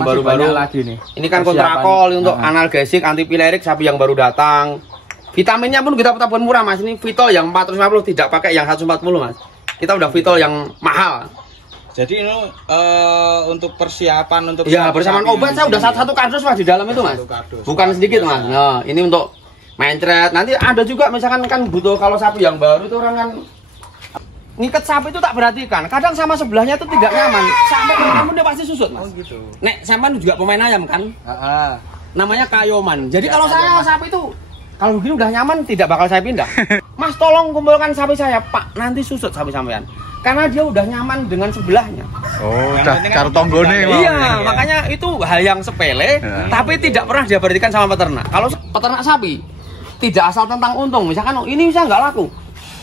yang baru-baru lagi nih. Ini kan kontrakol untuk analgesik, antipilerik sapi yang baru datang. Vitaminnya pun kita tabungan murah Mas. Ini Vitol yang 450 tidak pakai yang 140 Mas. Kita udah Vitol yang mahal. Jadi ini untuk persiapan untuk ya bersamaan obat saya udah satu kardus Mas di dalam itu Mas. Bukan sedikit Mas. Nah, ini untuk mencret. Nanti ada juga misalkan kan butuh kalau sapi yang baru itu orang kan ngiket sapi itu tak perhatikan. Kadang sama sebelahnya itu tidak nyaman. Sampai kamu dia pasti susut Mas. Oh gitu. Nek sampean juga pemain ayam kan? Namanya Kayoman. Jadi kalau saya sapi itu kalau begini udah nyaman tidak bakal saya pindah. Mas tolong kumpulkan sapi saya Pak. Nanti susut sapi sampean. Karena dia udah nyaman dengan sebelahnya. Oh, udah karo tonggone. Iya, makanya itu hal yang sepele, tapi tidak pernah diperhatikan sama peternak. Kalau peternak sapi tidak asal tentang untung, misalkan oh, ini bisa nggak laku,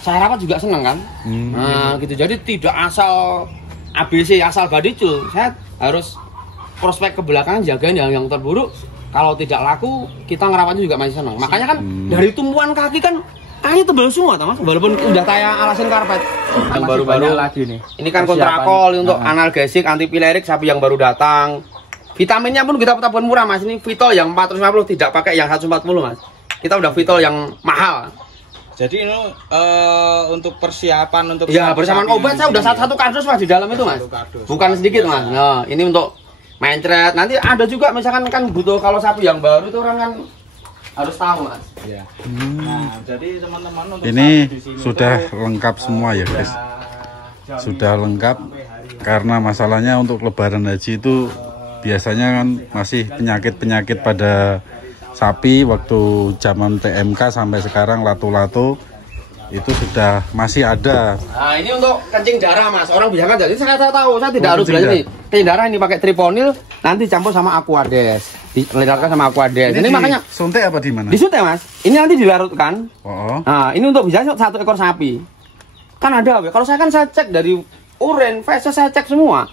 saya rapat juga seneng kan. Nah, gitu. Jadi tidak asal ABC, asal badicul. Saya harus prospek ke belakang, jagain yang terburuk. Kalau tidak laku, kita ngerawatnya juga masih senang. Makanya kan dari tumpuan kaki kan kaki tebal semua, Mas. Walaupun udah kayak alasan karpet. Yang baru-baru lagi nih. Ini kan kontrakol untuk analgesik, antipilerik sapi yang baru datang. Vitaminnya pun kita tabungan murah Mas. Ini Vitol yang 450 tidak pakai yang 140 Mas. Kita udah Vitol yang mahal. Jadi ini untuk persiapan untuk ya bersamaan obat saya udah satu kardus Mas di dalam itu Mas. Bukan sedikit Mas. Nah, ini untuk mencret. Nanti ada juga misalkan kan butuh kalau sapi yang baru itu orang kan harus tahu Mas. Ya. Nah, jadi teman-teman untuk ini sudah lengkap semua ya guys. Sudah lengkap karena masalahnya untuk lebaran haji itu biasanya kan masih penyakit-penyakit pada sapi waktu zaman PMK sampai sekarang lato-lato itu sudah masih ada. Nah ini untuk kencing darah Mas, orang biasa kan jadi saya tahu, saya tidak harus belajar nih kencing darah ini pakai triponil nanti campur sama Aquades, dilarutkan sama Aquades. Ini makanya suntik apa di mana? Disuntik Mas, ini nanti dilarutkan. Nah ini untuk bisa satu ekor sapi. Kan ada, kalau saya kan saya cek dari urin, feses saya cek semua.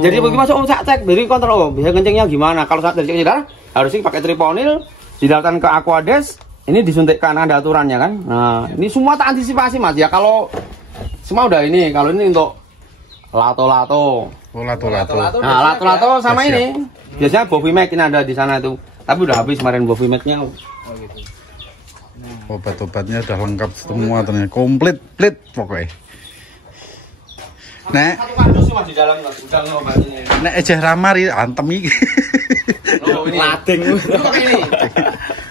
Jadi bagaimana saya cek dari kontrol, bisa kencingnya gimana? Kalau saya kencing darah harusnya pakai triponil, dilarutkan ke Aquades. Ini disuntikkan ada aturannya kan. Nah, ini semua tak antisipasi Mas ya. Kalau semua udah ini, kalau ini untuk lato-lato. Oh, lato-lato. Nah, lato-lato sama ini. Biasanya Bovimax ini ada di sana itu. Tapi udah habis kemarin Bovimax-nya. Obat-obatnya udah lengkap semua ternyata. Komplit pokoknya. Nek satu kardus Mas di dalam gudang obatnya. Nek ejeh ramari antem iki. Oh, ini lading. Ini.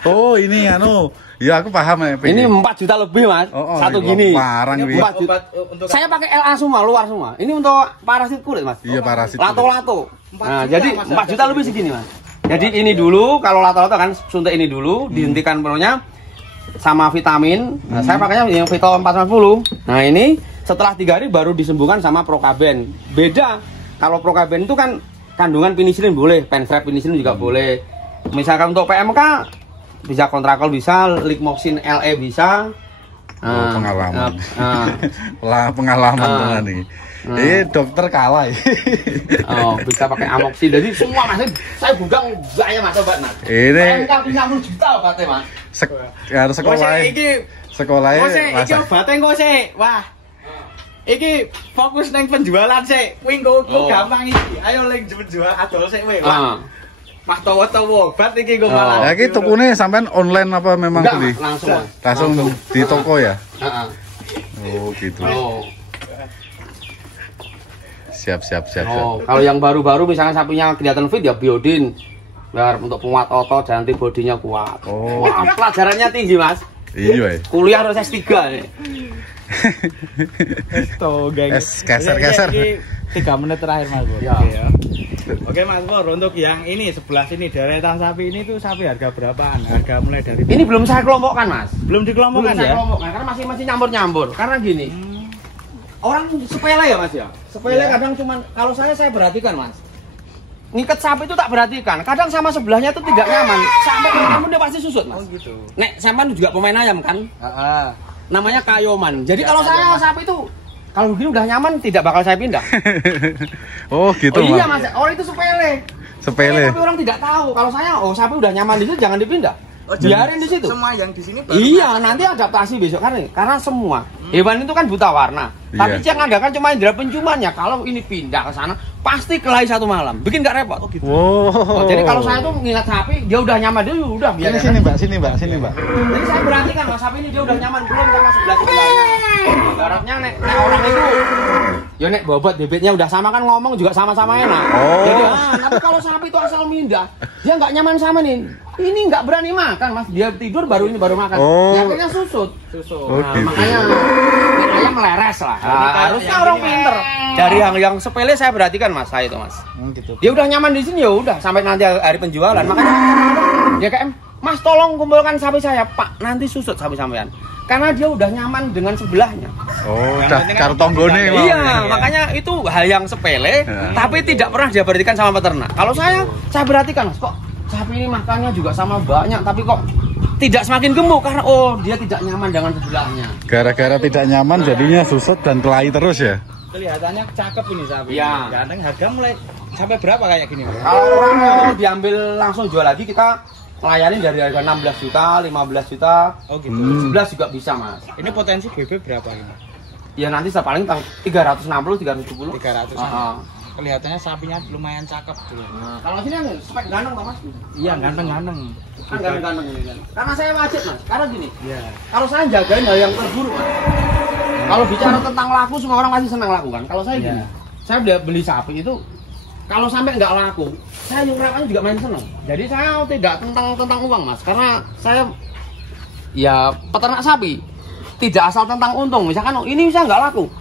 Oh ini anu, ya aku paham ya. Ini 4 juta lebih Mas, satu gini. 4 juta. Saya pakai LA semua, luar semua. Ini untuk parasit kulit Mas. Iya parasit. Lato-lato. Nah jadi 4 juta lebih segini Mas. Jadi ini dulu, kalau lato-lato kan suntik ini dulu, dihentikan perutnya sama vitamin. Nah, saya pakainya yang Vitol 450. Nah ini setelah 3 hari baru disembuhkan sama Prokaben. Beda, kalau Prokaben itu kan kandungan penicillin boleh, penstrep penicillin juga boleh. Misalkan untuk PMK bisa kontrakol bisa, Ligmoxin LE bisa. Pengalaman. Pengalaman nih. Dokter kalah. Bisa pakai amoxil. Jadi semua Mas, saya gudang banyak Mas obat Mas. Ini PMK 30 juta obatnya Mas. Harus sekolahnya. Sekolahnya iki obatnya kok sih. Wah. Iki fokus nang penjualan sih. Kuwi engko gampang iki. Ayo link penjual adol sik kowe. Mas tawa-tawa obat iki kok malah. Ya iki tukune sampean online apa memang beli? Langsung di toko ya? Oh gitu. Siap. Kalau yang baru-baru misalnya sapinya kelihatan fit ya biodin. Biar untuk penguat otot dan antibodinya kuat. Wah, pelajarannya tinggi Mas. Iya. Kuliah harus S3 nih. Geser. 3 menit terakhir Mas Bor. Ya. Oke Mas Bor, untuk yang ini sebelah sini deretan sapi ini tuh sapi harga berapaan? Harga mulai dari ini belum saya kelompokkan Mas. Belum dikelompokkan ya? Saya kelompokkan karena masih nyampur-nyampur. Karena gini. Orang sepele ya Mas ya. Sepele kadang cuman kalau saya perhatikan Mas. Ngiket sapi itu tak perhatikan. Kadang sama sebelahnya itu tidak nyaman. Sampai kamu dia pasti susut Mas. Oh gitu. Nek sampean juga pemain ayam kan? Namanya Kayoman. Jadi kalau saya sapi itu kalau begini udah nyaman tidak bakal saya pindah. Oh gitu Mas. Iya Mas, orang itu sepele. Tapi orang tidak tahu. Kalau saya sapi udah nyaman di situ jangan dipindah. biarin di situ. Semua yang di sini Iya, nanti adaptasi besok karena semua hewan itu kan buta warna. Tapi yang ada kan cuma indera penciumannya. Kalau ini pindah ke sana, pasti kelahi satu malam. Bikin nggak repot. Oh, gitu. Wow. Jadi kalau saya tuh ngingat sapi, dia udah nyaman dia udah biar. Sini Mbak, sini Mbak. Jadi saya perhatikan mas sapi ini dia udah nyaman belum sama sebelahnya. Ibaratnya nek orang itu, ya nek bobot bebeknya udah sama kan ngomong juga sama-sama enak. Jadi tapi kalau sapi itu asal mindah, dia nggak nyaman sama nih. Ini nggak berani makan mas, dia tidur baru makan. Akhirnya susut. Nah, makanya ayam meleres lah. Harusnya orang pinter. Dari yang sepele saya perhatikan mas, saya itu mas. Gitu. Dia udah nyaman di sini ya udah sampai nanti hari penjualan. Makanya dia kayak mas tolong kumpulkan sapi saya pak, nanti susut sapi sampean. Karena dia udah nyaman dengan sebelahnya. Udah karo tonggone. Iya, makanya itu hal yang sepele, tapi tidak pernah dia perhatikan sama peternak. Kalau saya perhatikan mas, kok sapi ini makannya juga sama banyak, tapi kok tidak semakin gemuk karena dia tidak nyaman dengan sebelahnya. Gara-gara tidak nyaman jadinya susut dan kelahi terus ya. Kelihatannya cakep ini sapi. Iya. Ganteng, harga mulai sampai berapa kayak gini? Kalau orang mau diambil langsung jual lagi kita layanin dari harga 16 juta, 15 juta. Oh gitu. 11 juga bisa mas. Ini potensi bebek berapa ini? Ya nanti paling 360, 370. 300. Kelihatannya sapinya lumayan cakep tuh. Nah, kalau sini kan spek ganteng mas. Iya, ganteng-ganteng. Kan ganteng-ganteng ini kan. Karena saya wajib mas. Karena gini. Iya. Kalau saya jagain hal yang terburuk mas. Kalau bicara tentang laku semua orang pasti senang laku kan. Kalau saya gini, saya udah beli sapi itu kalau sampai nggak laku, saya nyurekannya juga main seneng. Jadi saya tidak tentang uang mas. Karena saya ya peternak sapi tidak asal tentang untung. Misalkan ini bisa nggak laku,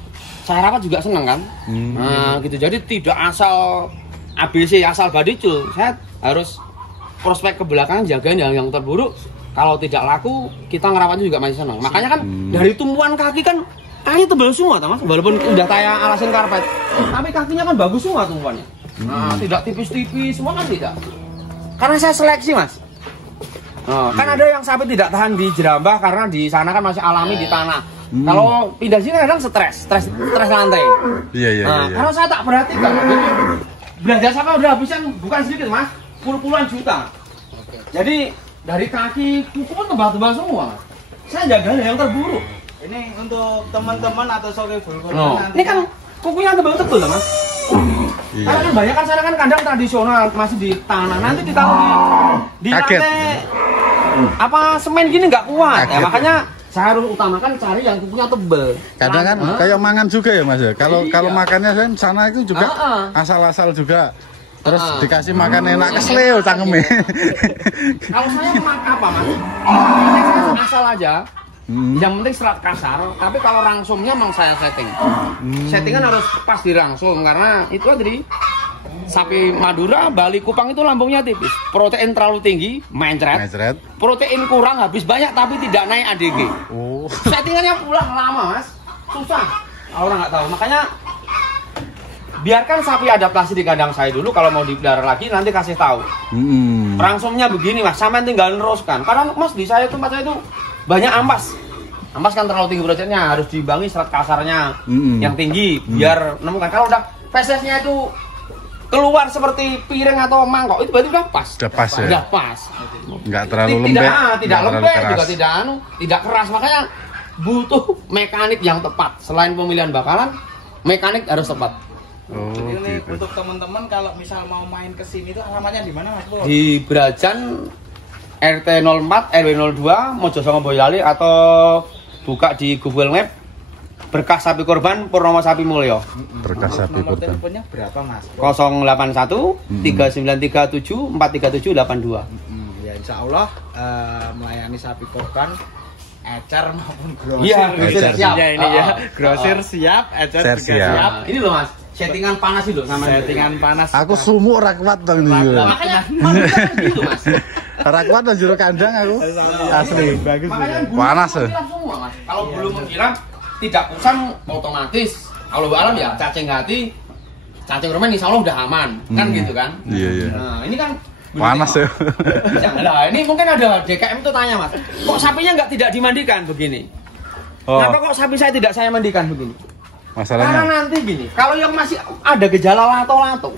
saya rawat juga seneng kan. Nah gitu. Jadi tidak asal ABC asal badicul. Saya harus prospek ke belakang jagain yang terburuk. Kalau tidak laku, kita ngerawatnya juga masih senang. Makanya kan dari tumpuan kaki kan kayaknya tebal semua, mas. Walaupun udah kayak alasin karpet, tapi kakinya kan bagus semua tumpuannya. Nah, tidak tipis-tipis, semua kan tidak. Karena saya seleksi, mas. Nah, kan ada yang sapi tidak tahan di jerambah karena di sana kan masih alami di tanah. Kalau pindah sini kadang stres lantai. Iya. Kalau saya tak perhatikan, belanja sapi udah habisan bukan sedikit, mas. Puluhan juta. Jadi dari kaki kuku kan tebal-tebal semua, mas. Saya jaga yang terburuk. Ini untuk teman-teman atau soke bulgur. Ini kan kukunya tebal-tebal, mas. Karena kan banyak kan sana kan kandang tradisional masih di tanah. Nanti ditaruh di lantai apa semen gini nggak kuat. Ya, makanya saya harus utamakan cari yang kukunya tebal. Kadang kan kayak mangan juga ya mas ya. Kalau makannya kan sana itu juga asal-asal juga. Terus dikasih makan enak kesleo cangkeme. Kalau saya makan apa mas? Asal aja. Yang penting serat kasar. Tapi kalau rangsumnya memang saya setting. Settingan harus pas dirangsum karena itu tadi sapi Madura, Bali, Kupang itu lambungnya tipis. Protein terlalu tinggi, mencret. Protein kurang habis banyak tapi tidak naik ADG. Settingannya pulang lama mas, susah. Orang nggak tahu. Makanya biarkan sapi adaptasi di kandang saya dulu. Kalau mau dipelihara lagi nanti kasih tahu. Rangsumnya begini mas, sampai tinggal neruskan. Karena mas di saya tempat saya itu banyak ampas. Ampas kan terlalu tinggi proteinnya, harus diimbangi serat kasarnya yang tinggi biar nemukan. Kalau udah fesesnya itu keluar seperti piring atau mangkok itu berarti udah pas. Udah pas ya. Udah pas. Nggak terlalu lembek. Tidak lembek juga tidak keras. Makanya butuh mekanik yang tepat. Selain pemilihan bakalan, mekanik harus tepat. Ini untuk teman-teman kalau misal mau main ke sini itu alamatnya di mana mas? Di Brajan RT 04 RW 02 Mojosongo Boyolali atau buka di Google Map Berkah Sapi Korban Purnomo Sapi Mulyo. Berkah Sapi Nomor Korban. teleponnya berapa mas? 081 3937 43782. Ya insya Allah melayani sapi korban. Ecer maupun grosir. Iya, grosir siap. Ini ya, grosir siap, ecer juga siap. Ini loh mas, settingan panas itu sama settingan panas. Aku sumuk rakwat dong ini. Makanya manusia kan gitu mas. Rakwat dan juru kandang aku. Asli, bagus. Panas ya. Semua mas. Kalau belum mengkira tidak usang otomatis. Kalau alam ya cacing hati, cacing rumah insya Allah udah aman, kan gitu kan? Iya. Nah ini kan panas ya. Nah, ini mungkin ada DKM tuh tanya mas, kok sapinya tidak dimandikan begini? Kenapa kok sapi saya tidak saya mandikan begini? Masalahnya? Karena nanti gini, kalau yang masih ada gejala lato-lato,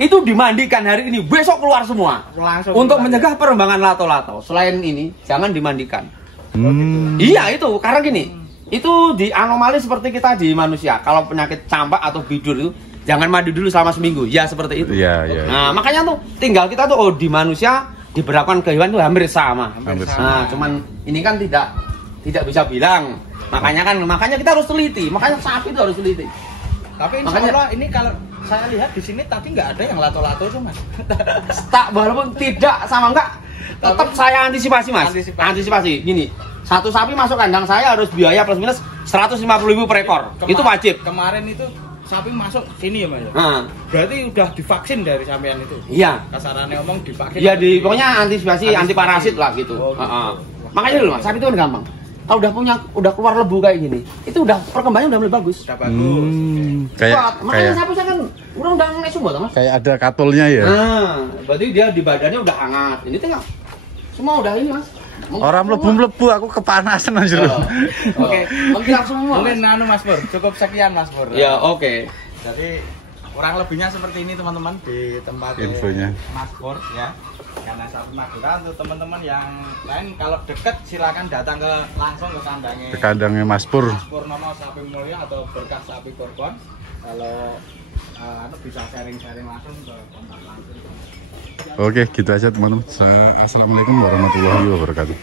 itu dimandikan hari ini, besok keluar semua. Langsung untuk keluar, mencegah perkembangan lato-lato. Selain ini, jangan dimandikan. Hmm. Iya itu, karena gini, itu di anomali seperti kita di manusia. Kalau penyakit campak atau bidur itu, jangan mandi dulu selama seminggu. Ya seperti itu. Iya, iya. Nah makanya tuh tinggal kita tuh di manusia diberlakukan ke hewan tuh hampir sama. Hampir Nah cuman ini kan tidak bisa bilang. Makanya kita harus teliti. Makanya sapi itu harus teliti. Tapi insya Allah ini kalau saya lihat di sini tadi nggak ada yang lato-lato tuh mas. Tak walaupun tidak sama enggak, tetap saya antisipasi mas. Antisipasi. Gini, satu sapi masuk kandang saya harus biaya plus minus 150.000 per ekor. Itu wajib. Kemarin itu sapi masuk sini ya mas. Berarti udah divaksin dari sampean itu. Iya. Kasarannya ngomong divaksin. Iya pokoknya antisipasi anti parasit lah gitu. Makanya dulu mas, sapi itu kan gampang. Kalau udah keluar lebu kayak gini, itu udah perkembangannya udah mulai bagus. Udah bagus. Makanya sapi saya kan udah naik semua mas. Kayak ada katulnya ya. Nah, berarti dia di badannya udah hangat. Ini tinggal semua udah ini mas. Orang melebu-melebu aku kepanasan aja. Oke, mengkilap semua. Mungkin anu Mas Pur, cukup sekian Mas Pur. Ya oke. Jadi kurang lebihnya seperti ini teman-teman di tempat infonya Mas Pur ya. Karena sapi Madura untuk teman-teman yang lain kalau deket silakan datang langsung ke kandangnya Mas Pur. Mas Purnomo Sapi Mulya atau Berkah Sapi Kurban. Kalau bisa sharing-sharing langsung ke kontak langsung. Oke, gitu aja teman-teman. Assalamualaikum warahmatullahi wabarakatuh.